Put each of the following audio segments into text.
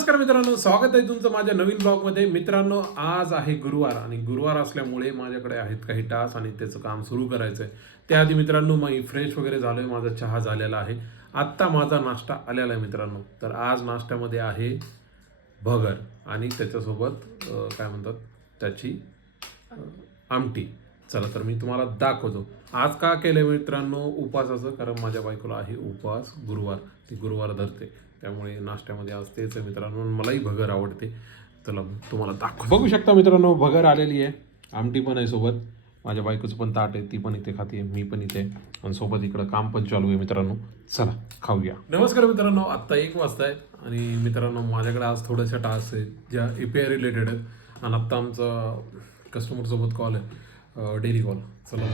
नमस्कार मित्रांनो, स्वागत आहे तुमचं माझ्या नवीन ब्लॉगमध्ये. मित्रांनो, आज आहे गुरुवार आणि गुरुवार असल्यामुळे माझ्याकडे आहेत काही टास्क आणि त्याचं काम सुरू करायचं आहे. त्याआधी मित्रांनो, मी फ्रेश वगैरे झालोय, माझा चहा झालेला आहे. आत्ता माझा नाश्ता आलेला आहे मित्रांनो. तर आज नाश्त्यामध्ये आहे भगर आणि त्याच्यासोबत काय म्हणतात त्याची आमटी. चला तर मी तुम्हाला दाखवतो. आज का केलं मित्रांनो उपवासाचं, कारण माझ्या बायकोला आहे उपवास, गुरुवार, ती गुरुवार धरते, त्यामुळे नाश्त्यामध्ये आज तेच आहे मित्रांनो. मलाही भगर आवडते. चला तुम्हाला दाखव. बघू शकता मित्रांनो, भगर आलेली आहे, आमटी पण आहे सोबत. माझ्या बायकोचं पण ताट आहे, ती पण इथे खाते, मी पण इथे, आणि सोबत इकडं काम पण चालू आहे मित्रांनो. चला खाऊया. नमस्कार मित्रांनो, आत्ता 1 वाजता आहे आणि मित्रांनो माझ्याकडे आज थोड्याशा टास्क आहेत ज्या API रिलेटेड आहेत. आणि आत्ता आमचा कस्टमरसोबत कॉल आहे, डेली कॉल. चला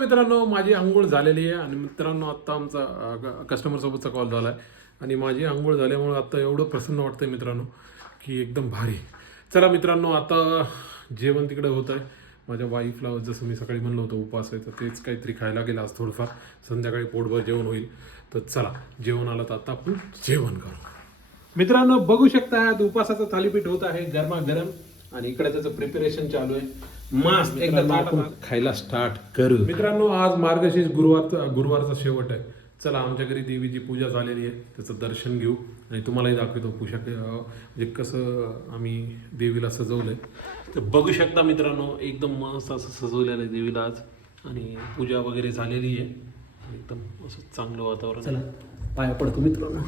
मित्रांनो, माझी आंघोळ झालेली आहे आणि मित्रांनो आत्ता आमचा कस्टमरसोबतचा कॉल झाला आहे आणि माझी आंघोळ झाल्यामुळे आत्ता एवढं प्रसन्न वाटतंय मित्रांनो की एकदम भारी. चला मित्रांनो, आता जेवण तिकडे होत आहे. माझ्या वाईफला जसं मी सकाळी म्हणलं होतं उपवास आहे, तर तेच काहीतरी खायला गेलं आज थोडंफार. संध्याकाळी पोटभर जेवण होईल. तर चला, जेवण आलं तर आता आपण जेवण करू. मित्रांनो बघू शकता, उपवासाचं थालीपीठ होत आहे गरमागरम आणि इकडे त्याचं प्रिपरेशन चालू आहे. मस्त एकदा आपण खायला स्टार्ट करू. मित्रांनो, आज मार्गशीर्ष गुरुवारचा शेवट आहे. चला, आमच्या घरी देवीची पूजा झालेली आहे, त्याचं दर्शन घेऊ आणि तुम्हालाही दाखवतो पूजा म्हणजे कसं आम्ही देवीला सजवलंय. तर बघू शकता मित्रांनो, एकदम मस्त असं सजवलेलं आहे देवीला आज आणि पूजा वगैरे झालेली आहे. एकदम असं चांगलं वातावरण. चला पाया पडतो मित्रांनो.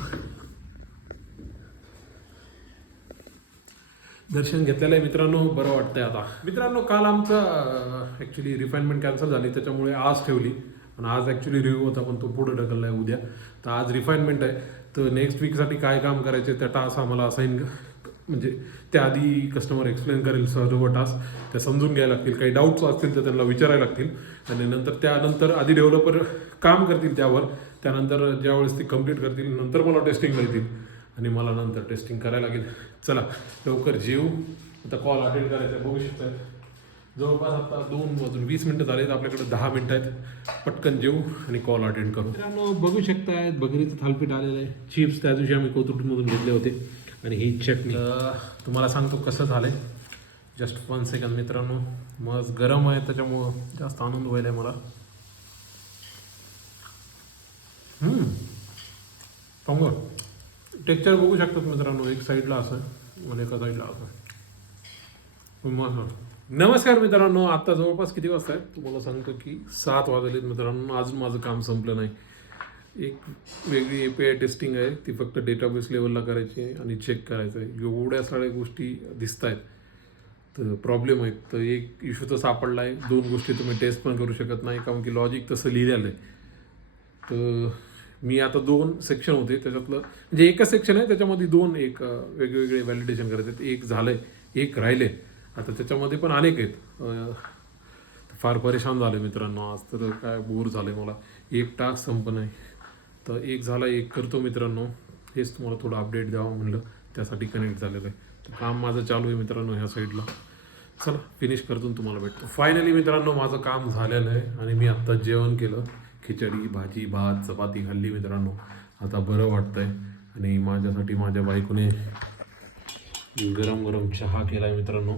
दर्शन घेतलेलं आहे मित्रांनो, बरं वाटतंय आता. मित्रांनो, काल आमचं ॲक्च्युली रिफाइनमेंट कॅन्सल झाली, त्याच्यामुळे आज ठेवली आणि आज ॲक्च्युली रिव्ह्यू होता पण तो पुढे ढकलला आहे उद्या. तर आज रिफाइनमेंट आहे. तर नेक्स्ट वीकसाठी काय काम करायचे त्या टास्क आम्हाला असाईन, म्हणजे त्याआधी कस्टमर एक्सप्लेन करेल सर्व टास्क, त्या समजून घ्यायला लागतील. काही डाऊट्स असतील तर त्यांना विचारायला लागतील आणि नंतर त्यानंतर आधी डेव्हलपर काम करतील त्यावर, त्यानंतर ज्यावेळेस ते कंप्लीट करतील नंतर मला टेस्टिंगला येतील आणि मला नंतर टेस्टिंग करायला लागेल. चला लवकर जेऊ, आता कॉल अटेंड करायचा. बघू शकता जवळपास आता 2:20 झालेत, आपल्याकडे 10 मिनिटं आहेत. पटकन जेऊ आणि कॉल अटेंड करू. मित्रांनो बघू शकताय, भगरीचं थालपीठ आलेलं आहे. चिप्स त्या दिवशी आम्ही कोथरूडमधून घेतले होते आणि ही चटणी. तुम्हाला सांगतो कसं झालंय, जस्ट 1 सेकंड मित्रांनो. मस्त गरम आहे त्याच्यामुळं जास्त आनंद व्हायला मला. चांगलं टेक्स्चर बघू शकतात मित्रांनो, एक साईडला असं आणि एका साईडला असं मस्त. नमस्कार मित्रांनो, आता जवळपास किती वाजता आहे तुम्हाला सांगतो की 7 वाजलेत मित्रांनो. अजून माझं काम संपलं नाही. एक वेगळी API टेस्टिंग आहे, ती फक्त डेटाबेस लेवलला करायची आहे आणि चेक करायचं आहे. एवढ्या साऱ्या गोष्टी दिसत आहेत, तर प्रॉब्लेम आहेत. तर एक इश्यू तर सापडला आहे. 2 गोष्टी तुम्ही टेस्ट पण करू शकत नाही, कारण की लॉजिक तसं लिहिलेलं आहे. तर मी आता 2 सेक्शन होते, त्याच्यातलं म्हणजे एकच सेक्शन आहे, त्याच्यामध्ये 2 एक वेगवेगळे व्हॅलिडेशन करायचे आहेत. एक झालंय, एक राहिले. आता त्याच्यामध्ये पण अनेक आहेत. फार परेशान झाले मित्रांनो आज, तर काय बोर झालंय मला. एक टास्क संपन आहे, तर एक झाला, एक करतो मित्रांनो. हेच तुम्हाला थोडं अपडेट द्यावं म्हणलं, त्यासाठी कनेक्ट झालेलं आहे. तर काम माझं चालू आहे मित्रांनो ह्या साईडला. चला फिनिश करतो तुम्हाला भेटतो. फायनली मित्रांनो माझं काम झालेलं आहे आणि मी आत्ता जेवण केलं. खिचडी, भाजी, भात, चपाती खाल्ली मित्रांनो. आता बरं वाटतंय आणि माझ्यासाठी माझ्या बायकोने गरम गरम चहा केलाय मित्रांनो.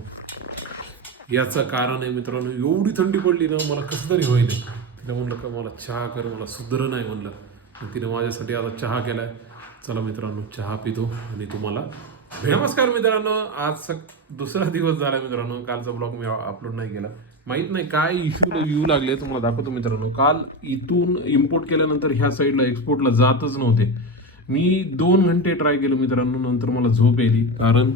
याचं कारण आहे मित्रांनो, एवढी थंडी पडली ना, मला कसं तरी होईल. तिला म्हणलं का मला चहा कर, मला सुधर नाही म्हणलं. तिने माझ्यासाठी आता चहा केलाय. चला मित्रांनो चहा पितो आणि तुम्हाला नमस्कार मित्रांनो, आज दुसरा दिवस झाला मित्रांनो. कालचा ब्लॉग मी अपलोड नाही केला, माहित नाही काय इश्यू येऊ लागले, तुम्हाला दाखवतो मित्रांनो. काल इथून इम्पोर्ट केल्यानंतर ह्या साईडला एक्सपोर्टला जातच नव्हते. मी 2 घंटे ट्राय केलं मित्रांनो, नंतर मला झोप यायली. कारण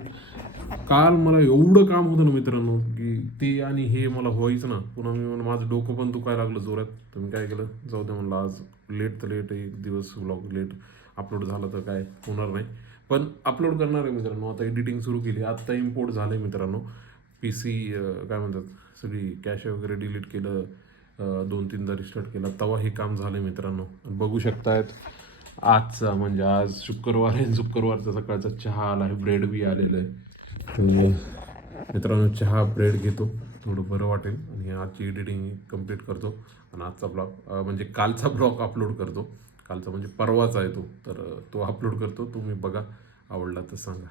काल मला एवढं काम होतं ना मित्रांनो की ते आणि हे मला व्हायच ना. पुन्हा मी म्हणून माझं डोकं पण दुखायला लागलं जोरात. तर मी काय केलं, जाऊ दे म्हणलं आज लेट तर लेट, एक दिवस व्लॉग लेट अपलोड झाला तर काय होणार नाही, पण अपलोड करणार आहे मित्रांनो. आता एडिटिंग सुरू केली. आत्ता इम्पोर्ट झालं आहे मित्रांनो. PC काय म्हणतात, सगळी कॅश वगैरे डिलीट केलं, 2-3दा रिस्टार्ट केला, तेव्हा हे काम झालं मित्रांनो. बघू शकतायत आजचा, म्हणजे आज शुक्रवार आहे. शुक्रवारचा सकाळचा चहा आला आहे, ब्रेड बी आलेलं आहे. मित्रांनो चहा ब्रेड घेतो, थोडं बरं वाटेल, आणि आजची एडिटिंग कंप्लीट करतो. आणि आजचा ब्लॉग म्हणजे कालचा ब्लॉग अपलोड करतो. कालचा म्हणजे परवाचा आहे तो, तर तो अपलोड करतो. तुम्ही बघा, आवडला तर सांगा.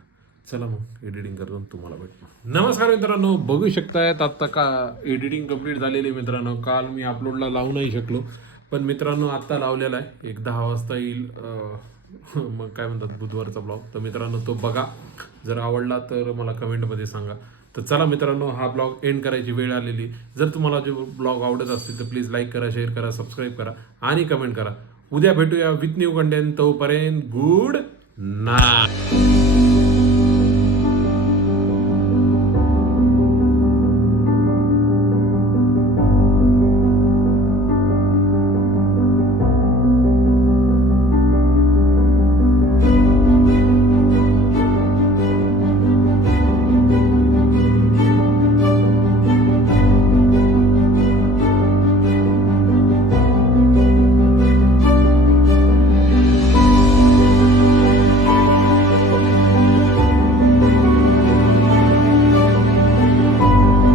चला मग एडिटिंग करतो, तुम्हाला भेटतो. नमस्कार मित्रांनो, बघू शकतायत आत्ता का एडिटिंग कंप्लीट झालेली आहे मित्रांनो. काल मी अपलोडला लावू नाही शकलो, पण मित्रांनो आत्ता लावलेला आहे. एक 10 वाजता येईल मग काय म्हणतात बुधवारचा ब्लॉग. तर मित्रांनो तो बघा, जर आवडला तर मला कमेंटमध्ये सांगा. तर चला मित्रांनो, हा ब्लॉग एंड करायची वेळ आलेली. जर तुम्हाला जे ब्लॉग आवडत असतील तर प्लीज लाईक करा, शेअर करा, सबस्क्राईब करा आणि कमेंट करा. उद्या भेटूया विथ न्यू कंटेंट. तोपर्यंत गुड नाईट.